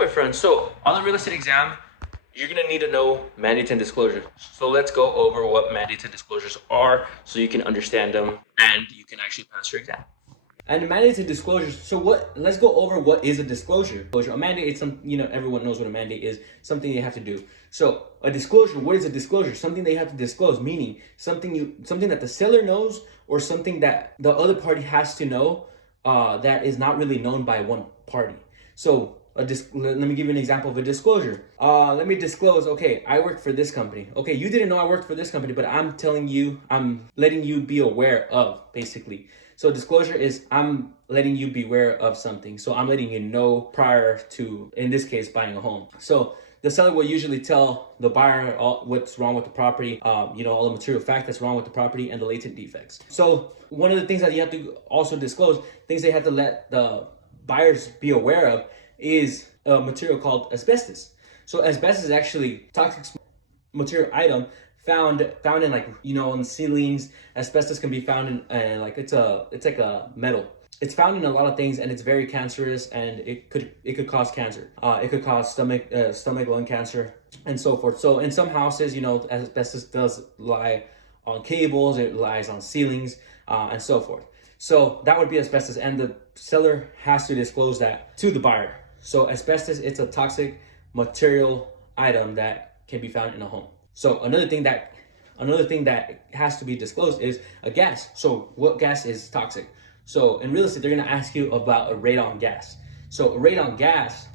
my friend. So on the real estate exam, you're gonna need to know mandate and disclosure. So let's go over what mandate and disclosures are so you can understand them and you can actually pass your exam. And mandate and disclosures. So what? Let's go over what is a disclosure. A mandate is some, everyone knows what a mandate is. Something you have to do. So a disclosure. What is a disclosure? Something they have to disclose, meaning something that the seller knows or something that the other party has to know that is not really known by one party. So let me give you an example of a disclosure. Let me disclose, okay, I work for this company. Okay, you didn't know I worked for this company, but I'm letting you be aware of, basically. So disclosure is I'm letting you be aware of something. So I'm letting you know prior to, in this case, buying a home. So the seller will usually tell the buyer what's wrong with the property, all the material fact that's wrong with the property and the latent defects. So one of the things that you have to also disclose, things they have to let the buyers be aware of, is a material called asbestos. So asbestos is actually toxic material item found in in ceilings. Asbestos can be found in it's like a metal. It's found in a lot of things and it's very cancerous and it could cause cancer. It could cause stomach lung cancer and so forth. So in some houses, asbestos does lie on cables, it lies on ceilings and so forth. So that would be asbestos and the seller has to disclose that to the buyer. So asbestos, it's a toxic material item that can be found in a home. So another thing that has to be disclosed is a gas. So what gas is toxic? So in real estate, they're gonna ask you about a radon gas. So a radon gas,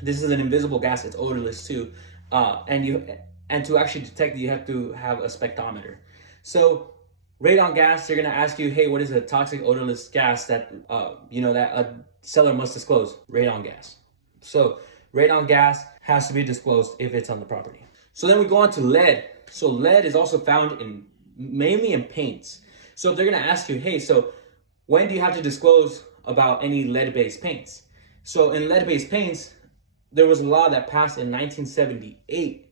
this is an invisible gas, it's odorless too. And to actually detect it, you have to have a spectrometer. So radon gas, they're gonna ask you, hey, what is a toxic odorless gas that that a seller must disclose? Radon gas. So radon gas has to be disclosed if it's on the property. So then we go on to lead. So lead is also found mainly in paints. So if they're gonna ask you, hey, so when do you have to disclose about any lead-based paints? So in lead-based paints, there was a law that passed in 1978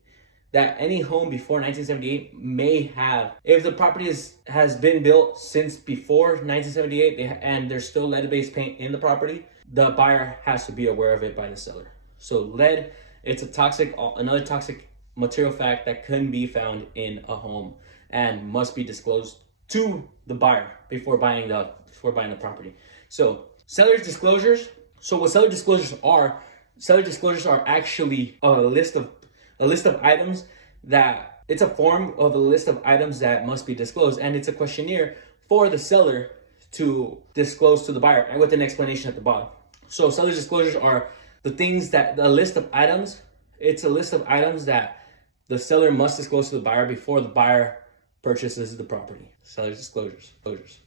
that any home before 1978 may have, if the property has been built since before 1978 and there's still lead-based paint in the property, the buyer has to be aware of it by the seller. So lead, it's another toxic material fact that can be found in a home and must be disclosed to the buyer before buying the property. So seller's disclosures. So what seller disclosures are actually a list of items that, it's a form of a list of items that must be disclosed, and it's a questionnaire for the seller to disclose to the buyer and with an explanation at the bottom. So seller's disclosures are a list of items. It's a list of items that the seller must disclose to the buyer before the buyer purchases the property. Seller's disclosures.